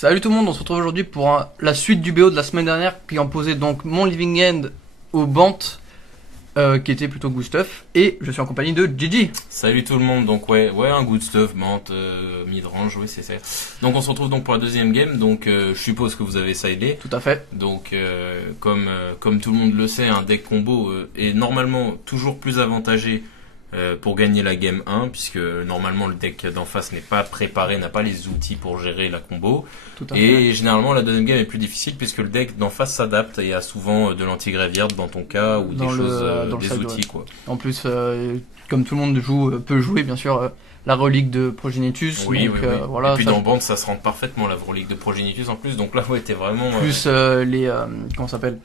Salut tout le monde, on se retrouve aujourd'hui pour la suite du BO de la semaine dernière qui imposait donc mon Living End au Bant qui était plutôt good stuff, et je suis en compagnie de Gigi. Salut tout le monde, donc ouais un good stuff, Bant, midrange, oui c'est ça. Donc on se retrouve donc pour la deuxième game, donc je suppose que vous avez sidé. Tout à fait. Donc comme tout le monde le sait, un deck combo est normalement toujours plus avantagé pour gagner la game 1, puisque normalement le deck d'en face n'est pas préparé, n'a pas les outils pour gérer la combo. Tout à Et fait. généralement la deuxième game est plus difficile puisque le deck d'en face s'adapte et a souvent de l'anti-graveyard dans ton cas ou Dans des le- choses, dans le des side, outils ouais. quoi. En plus, comme tout le monde peut jouer bien sûr la relique de Progenitus. Oui, donc, oui, oui. Voilà, et puis ça- dans Band ça se rend parfaitement la relique de Progenitus en plus, donc là ouais t'es vraiment plus les comment ça s'appelle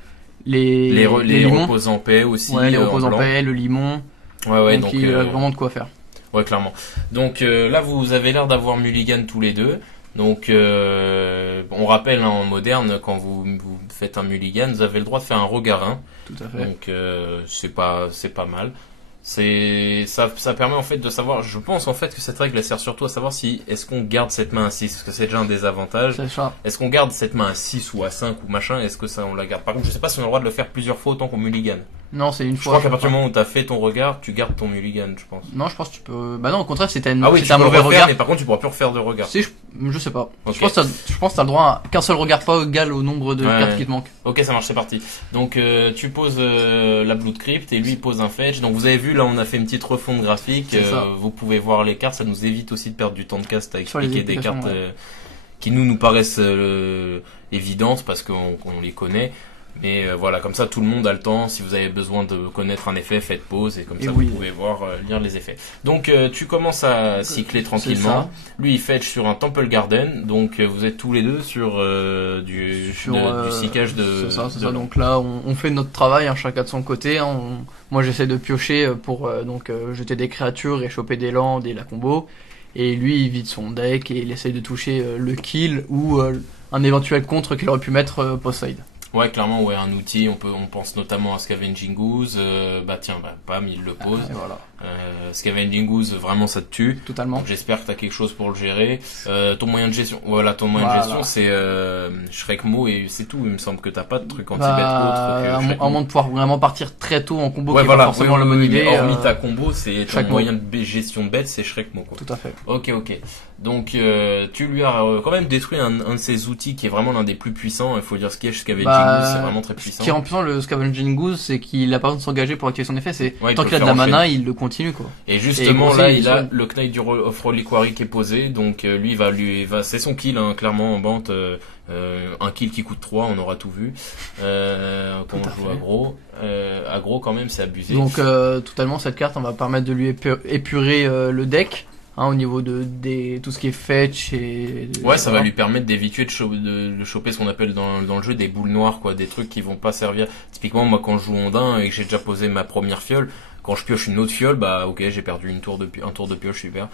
les limons. repos en paix aussi, Ouais, les en repos en blanc. paix, le limon. Ouais, donc il y a vraiment de quoi faire. ouais, clairement. Donc là, vous avez l'air d'avoir mulligan tous les deux. Donc on rappelle hein, en moderne, quand vous faites un mulligan, vous avez le droit de faire un regarin. Tout à fait. Donc c'est pas mal. Ça permet en fait de savoir. Je pense en fait que cette règle elle sert surtout à savoir si est-ce qu'on garde cette main à 6, parce que c'est déjà un désavantage. C'est ça. Est-ce qu'on garde cette main à 6 ou à 5 ou machin, est-ce que ça on la garde. Par contre, je sais pas si on a le droit de le faire plusieurs fois autant qu'on mulligan. Non, c'est une Je fois. crois qu'à partir du moment où t'as fait ton regard, tu gardes ton mulligan, je pense. Non, je pense que tu peux. Bah non, au contraire, c'était Ah oui, c'était tu un peux le mauvais refaire, regard. mais par contre tu pourras plus refaire de regard. Si, je sais pas. Ok. Je pense que t'as le droit à qu'un seul regard, pas égal au nombre de Ouais. cartes qui te manquent. Ok, ça marche, c'est parti. Donc tu poses la Blood Crypt et lui il pose un fetch. Donc vous avez vu là, on a fait une petite refonte graphique. C'est ça. Vous pouvez voir les cartes, ça nous évite aussi de perdre du temps de cast à Sur les expliquer des explications, cartes ouais. qui nous paraissent évidentes parce qu'on les connaît. Mais voilà, comme ça tout le monde a le temps. Si vous avez besoin de connaître un effet, faites pause et comme Et ça oui. vous pouvez voir lire les effets. Donc tu commences à cycler tranquillement. Lui il fetch sur un Temple Garden. Donc vous êtes tous les deux sur du cyclage de. C'est ça, c'est de ça. Donc là, on fait notre travail, hein, chacun de son côté. Hein. Moi, j'essaie de piocher pour jeter des créatures et choper des landes et la combo. Et lui, il vide son deck et il essaye de toucher le kill ou un éventuel contre qu'il aurait pu mettre post-side. Ouais, clairement, ouais, un outil, on pense notamment à Scavenging Ooze, bam, il le pose. Et voilà, Scavenging Ooze, vraiment, ça te tue. totalement. Donc, j'espère que t'as quelque chose pour le gérer. Ton moyen de gestion, ton moyen de gestion, c'est, Shrekmo et c'est tout. Il me semble que t'as pas de truc anti-bet autre que à Shrekmo. moins de pouvoir vraiment partir très tôt en combo, Ouais, qui est voilà, pas forcément oui, la oui, bonne oui, idée. mais hormis ta combo, c'est ton Shrekmo. moyen de gestion de bet, c'est Shrekmo, quoi. Tout à fait. Ok. Donc tu lui as quand même détruit un de ses outils qui est vraiment l'un des plus puissants. Il faut dire ce qui est Scavenging Ooze, c'est vraiment très Ce puissant. qui rend puissant le Scavenging Goose, c'est qu'il a pas besoin de s'engager pour activer son effet. C'est Ouais, il tant peut qu'il a de le la faire mana, il le continue quoi. Et justement Et là, aussi, il a ils sont- le Knight of Reliquary qui est posé, donc lui c'est son kill hein, clairement en bande. Un kill qui coûte 3, on aura tout vu. Quand Tout on à joue fait. aggro, aggro quand même c'est abusé. Donc totalement cette carte, on va permettre de lui épurer le deck. Hein, au niveau de tout ce qui est fetch et Ouais, ça va voilà. lui permettre d'éviter de choper ce qu'on appelle dans le jeu des boules noires, quoi, des trucs qui vont pas servir. Typiquement, moi, quand je joue Ondin et que j'ai déjà posé ma première fiole, quand je pioche une autre fiole, bah, ok, j'ai perdu un tour de pioche, super.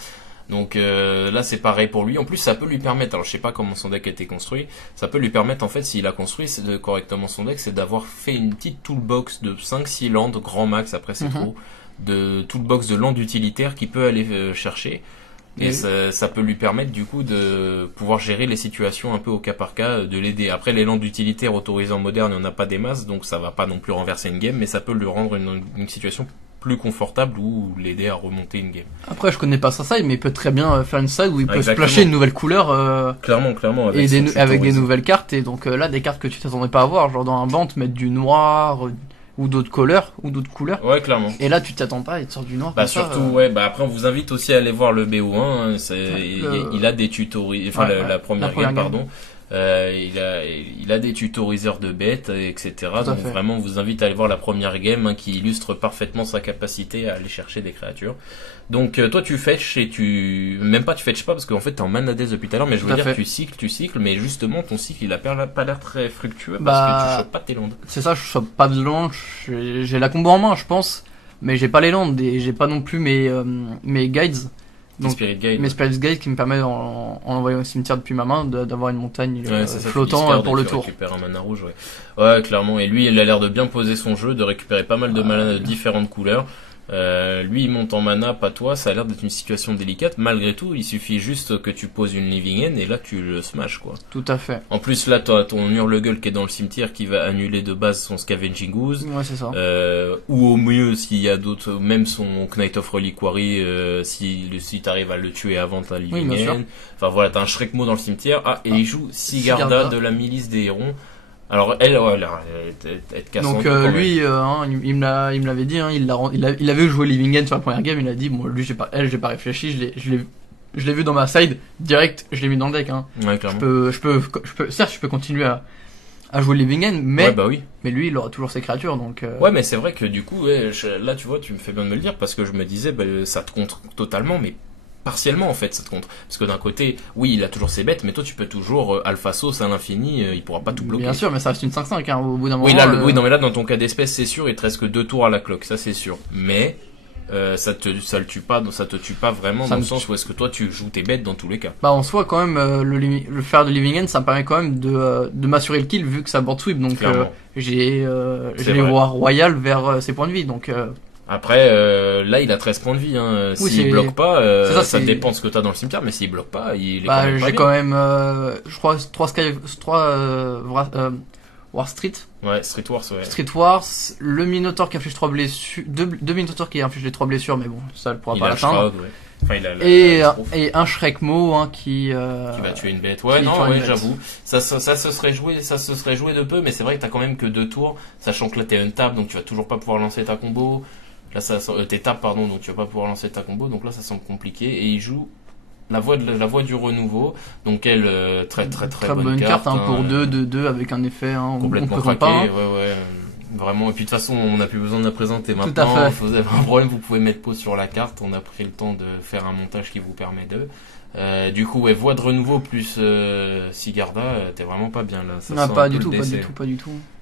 Donc là, c'est pareil pour lui. En plus, ça peut lui permettre, alors je sais pas comment son deck a été construit, ça peut lui permettre, en fait, s'il a construit correctement son deck, c'est d'avoir fait une petite toolbox de 5-6 landes, grand max, après c'est trop, de toolbox de landes utilitaires qu'il peut aller chercher. Et Oui. ça peut lui permettre du coup de pouvoir gérer les situations un peu au cas par cas, de l'aider. Après, les landes utilitaires autorisées en moderne, il n'y en a pas des masses, donc ça va pas non plus renverser une game, mais ça peut lui rendre une situation plus confortable ou l'aider à remonter une game. Après, je connais pas sa side, mais il peut très bien faire une side où il peut Exactement. splasher une nouvelle couleur Clairement, et son avec des tutorisé. nouvelles cartes. Et donc là, des cartes que tu t'attendais pas à voir, genre dans un band, mettre du noir ou d'autres couleurs Ouais, clairement. Et là, tu t'attends pas, il te sort du noir. Bah comme ça, surtout, ouais, bah après on vous invite aussi à aller voir le BO1, hein, il a des tutoriseurs, enfin Ouais, la première première game, game. pardon. Il a des tutoriseurs de bêtes, etc. Tout à Donc fait. vraiment, on vous invite à aller voir la première game hein, qui illustre parfaitement sa capacité à aller chercher des créatures. Donc toi tu fetch et même pas tu fetch pas parce qu'en fait t'es en mana death depuis tout à l'heure, mais je Tout veux à dire fait. tu cycles, mais justement ton cycle il a pas l'air très fructueux Bah, parce que tu chopes pas tes landes. C'est ça, je chope pas de land, j'ai la combo en main, je pense, mais j'ai pas les lands et j'ai pas non plus mes guides. Donc, Spirit Guide. mes Spirit Guides qui me permettent en envoyant au cimetière depuis ma main d'avoir une montagne Ouais, c'est ça, tu flottant discardes pour et le tu tour. récupères un mana rouge, ouais. Ouais, clairement. Et lui, il a l'air de bien poser son jeu, de récupérer pas mal de mana de différentes couleurs. Lui il monte en mana, pas toi, ça a l'air d'être une situation délicate. Malgré tout, il suffit juste que tu poses une Living End et là tu le smash quoi. Tout à fait. En plus là t'as ton Hurlegueul qui est dans le cimetière qui va annuler de base son Scavenging Ooze. Ouais, c'est ça. Ou au mieux s'il y a d'autres, même son Knight of Reliquary, si t'arrives à le tuer avant ta Living bien sûr. End. Enfin voilà, t'as un Shrekmo dans le cimetière. Et il joue Sigarda de la milice des hérons. Alors elle est cassante. Donc lui, il me l'avait dit, hein, il avait joué Living End sur la première game, il a dit bon lui j'ai pas réfléchi, je l'ai vu dans ma side direct, je l'ai mis dans le deck. Hein. Ouais, clairement. Certes je peux continuer à jouer Living End, mais ouais, bah oui. Mais lui il aura toujours ses créatures donc. Ouais mais c'est vrai que du coup là tu vois tu me fais bien de me le dire parce que je me disais ça te contre totalement mais partiellement en fait ça te contre parce que d'un côté oui il a toujours ses bêtes mais toi tu peux toujours alpha sauce à l'infini, il pourra pas tout bloquer. Bien sûr mais ça reste une 5-5 hein, au bout d'un moment. Oui non mais là dans ton cas d'espèce c'est sûr il te reste que 2 tours à la cloque, ça c'est sûr, mais ça te tue pas vraiment dans le sens où est-ce que toi tu joues tes bêtes dans tous les cas. Bah en soi quand même le faire de Living End ça me permet quand même de m'assurer le kill vu que ça board sweep donc j'ai les royal vers ses points de vie donc après là il a 13 points de vie hein. S'il bloque pas ça dépend de ce que t'as dans le cimetière mais s'il bloque pas il est quand même pas j'ai bien. quand même je crois 3 War Street. Ouais, Street Wars, ouais. Street Wars, le Minotaur qui inflige 3 blessures, deux Minotaurs qui infligent les 3 blessures, mais bon, ça, elle pourra pas l'atteindre. Ouais. Enfin, et un Shrekmo, hein, qui va tuer une bête. Ouais, non, ouais, j'avoue. Ça se serait joué de peu, mais c'est vrai que t'as quand même que 2 tours, sachant que là t'es untap, donc tu vas toujours pas pouvoir lancer ta combo. Là, t'es tap, pardon, donc tu vas pas pouvoir lancer ta combo, donc là ça semble compliqué, et il joue la voix du renouveau, donc elle très bonne carte hein, pour 2 avec un effet hein, complètement craqué, hein. ouais vraiment, et puis de toute façon on n'a plus besoin de la présenter maintenant. Tout à fait. Si vous avez un problème vous pouvez mettre pause sur la carte, on a pris le temps de faire un montage qui vous permet de du coup voix de renouveau plus Sigarda, t'es vraiment pas bien là, ça non, pas du tout.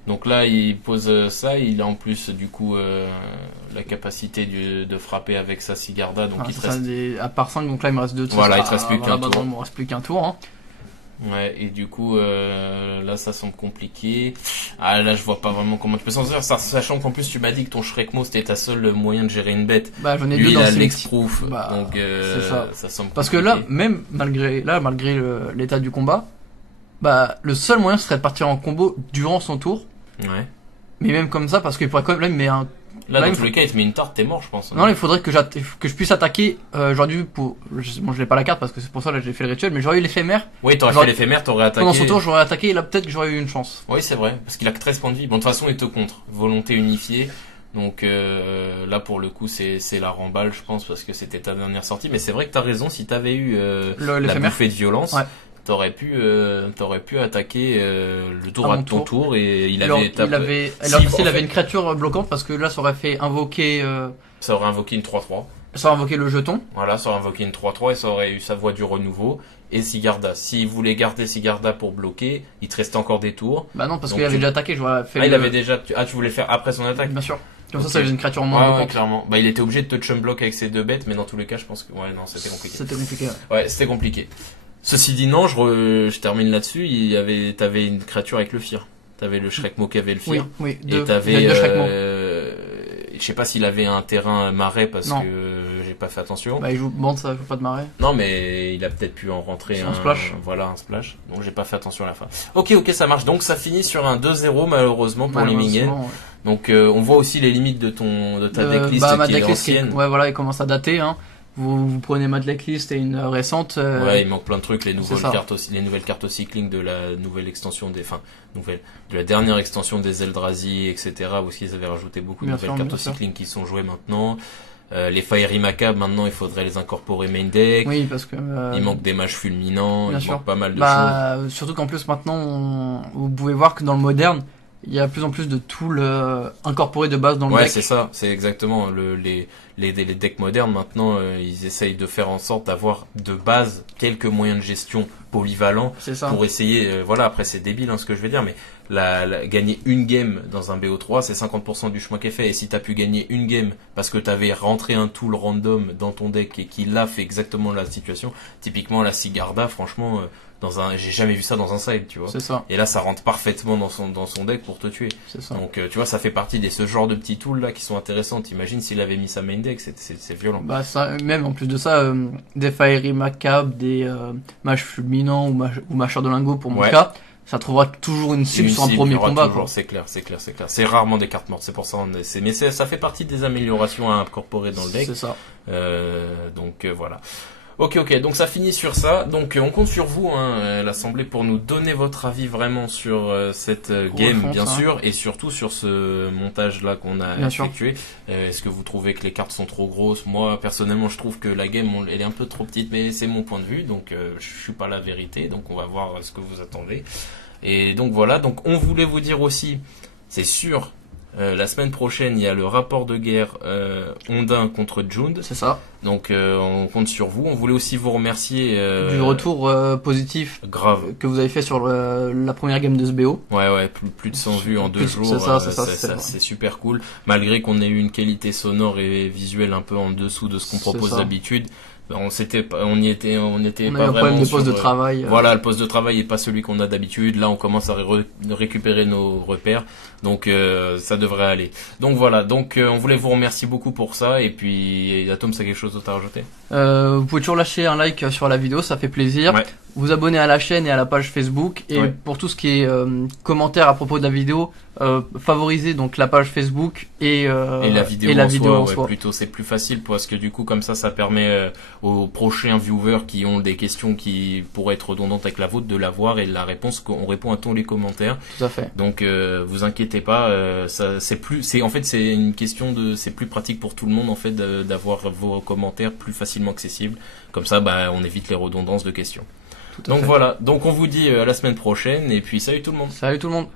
Donc là il pose ça, il a en plus du coup la capacité de frapper avec sa Sigarda, donc il te reste à part 5, donc là il me reste 2 tours. Voilà, il te reste plus qu'un tour. Il me reste plus qu'un tour hein. Ouais, et du coup là ça semble compliqué. Ah là je vois pas vraiment comment tu peux s'en sortir, sachant qu'en plus tu m'as dit que ton Shrekmo c'était ta seule moyen de gérer une bête. Bah j'en ai lui, 2 dans il a le l'ex-proof, donc ça semble parce compliqué. Que là même malgré l'état du combat, bah le seul moyen serait de partir en combo durant son tour. Ouais. Mais même comme ça parce qu'il pourrait quand même là il met un là dans tous les cas il te met une tarte, t'es mort je pense. Non il faudrait que je puisse attaquer, j'aurais dû je l'ai pas la carte parce que c'est pour ça que j'ai fait le rituel, mais j'aurais eu l'éphémère. Oui t'aurais fait l'éphémère, t'aurais attaqué. Pendant son tour j'aurais attaqué et là peut-être que j'aurais eu une chance. Oui c'est vrai, parce qu'il a que 13 points de vie. Bon de toute façon il te contre, volonté unifiée. Donc là pour le coup c'est la remballe je pense parce que c'était ta dernière sortie, mais c'est vrai que t'as raison, si t'avais eu la bouffée de violence, ouais. T'aurais pu attaquer le tour à ton tour et il avait une créature bloquante parce que là ça aurait fait invoquer ça aurait invoqué une 3-3. Ça aurait invoqué le jeton. Voilà, ça aurait invoqué une 3-3 et ça aurait eu sa voix du renouveau et Sigarda. S'il voulait garder Sigarda pour bloquer, il te restait encore des tours. Bah non parce qu'il avait déjà attaqué, il avait déjà tu voulais faire après son attaque. Bien sûr. Comme ça faisait une créature en moins bloquante. Ouais, clairement. Bah il était obligé de touch and block avec ses 2 bêtes, mais dans tous les cas, je pense que c'était compliqué. Ouais, c'était compliqué. Ceci dit, non, je termine là-dessus. T'avais une créature avec le Fear. T'avais le Shrekmo qui avait le Fear. Oui, et t'avais, je sais pas s'il avait un terrain marais parce que j'ai pas fait attention. Bah, il joue bande, ça joue pas de marais. Non, mais il a peut-être pu en rentrer un splash. Voilà, un splash. Donc j'ai pas fait attention à la fin. Ok, ça marche. Donc ça finit sur un 2-0 malheureusement pour Limingen. Ouais. Donc on voit aussi les limites de ta decklist qui est ancienne. Ouais, voilà, il commence à dater, hein. Vous prenez ma decklist et une récente. Ouais, il manque plein de trucs, les nouvelles cartes au cycling de la nouvelle extension de la dernière extension des Eldrazi, etc. Où ils avaient rajouté beaucoup de nouvelles cartes au cycling qui sont jouées maintenant. Les Fiery Macabre, maintenant, il faudrait les incorporer main deck. Oui, parce que il manque des mages fulminants, il manque pas mal de choses. Surtout qu'en plus maintenant, vous pouvez voir que dans le moderne, il y a de plus en plus de tools incorporés de base dans le deck. Ouais, c'est ça, c'est exactement les decks modernes maintenant, ils essayent de faire en sorte d'avoir de base quelques moyens de gestion polyvalents pour essayer. Après c'est débile ce que je vais dire, mais gagner une game dans un BO3 c'est 50% du chemin qui est fait, et si t'as pu gagner une game parce que t'avais rentré un tool random dans ton deck et qui l'a fait exactement la situation, typiquement la Sigarda, franchement j'ai jamais vu ça dans un side, tu vois. C'est ça, Et là, ça rentre parfaitement dans son deck pour te tuer. c'est ça. Donc, tu vois, ça fait partie ce genre de petits tools là qui sont intéressants. T'imagines s'il avait mis sa main deck, c'est violent. Bah ça, même en plus de ça, des Fiery Macab, des Mage Fulminant ou Mâcheur de Lingot pour mon Ouais. cas, ça trouvera toujours une cible sur un cible, il y premier aura combat. toujours, Quoi. c'est clair. C'est rarement des cartes mortes, c'est pour ça. Mais ça fait partie des améliorations à incorporer dans le deck. C'est ça. Donc voilà. Ok, donc ça finit sur ça. Donc on compte sur vous, l'Assemblée, pour nous donner votre avis vraiment sur cette game, Refonte, bien hein. sûr, et surtout sur ce montage-là qu'on a Bien sûr. effectué. Est-ce que vous trouvez que les cartes sont trop grosses? Moi, personnellement, je trouve que la game, elle est un peu trop petite, mais c'est mon point de vue, donc je suis pas la vérité, donc on va voir ce que vous attendez. Et donc voilà, donc on voulait vous dire aussi, c'est sûr, la semaine prochaine, il y a le rapport de guerre Ondin contre Jund. C'est ça. Donc on compte sur vous. On voulait aussi vous remercier Du retour positif grave. que vous avez fait sur la première game de SBO. Ouais, plus de 100 vues en 2 Plus- jours. c'est ça. C'est super cool. Malgré qu'on ait eu une qualité sonore et visuelle un peu en dessous de ce qu'on C'est propose ça. d'habitude, on était pas On a eu vraiment un problème de sur, poste de travail. Voilà, le poste de travail est pas celui qu'on a d'habitude. Là, on commence à récupérer nos repères. Donc, ça devrait aller. Donc voilà. Donc, on voulait vous remercier beaucoup pour ça. Et puis, Atom, c'est quelque chose d'autre à rajouter? Vous pouvez toujours lâcher un like sur la vidéo, ça fait plaisir. Ouais. Vous abonner à la chaîne et à la page Facebook. Et Ouais. pour tout ce qui est commentaires à propos de la vidéo, favorisez donc la page Facebook et la vidéo la en vidéo soi, en ouais, soi. plutôt, c'est plus facile parce que du coup, comme ça permet aux prochains viewers qui ont des questions qui pourraient être redondantes avec la vôtre de la voir et la réponse qu'on répond à tous les commentaires. Tout à fait. Donc, vous inquiétez pas, en fait, c'est une question c'est plus pratique pour tout le monde en fait d'avoir vos commentaires plus facilement accessibles. Comme ça, on évite les redondances de questions. Tout à Donc fait. voilà. Donc on vous dit à la semaine prochaine et puis salut tout le monde. Salut tout le monde.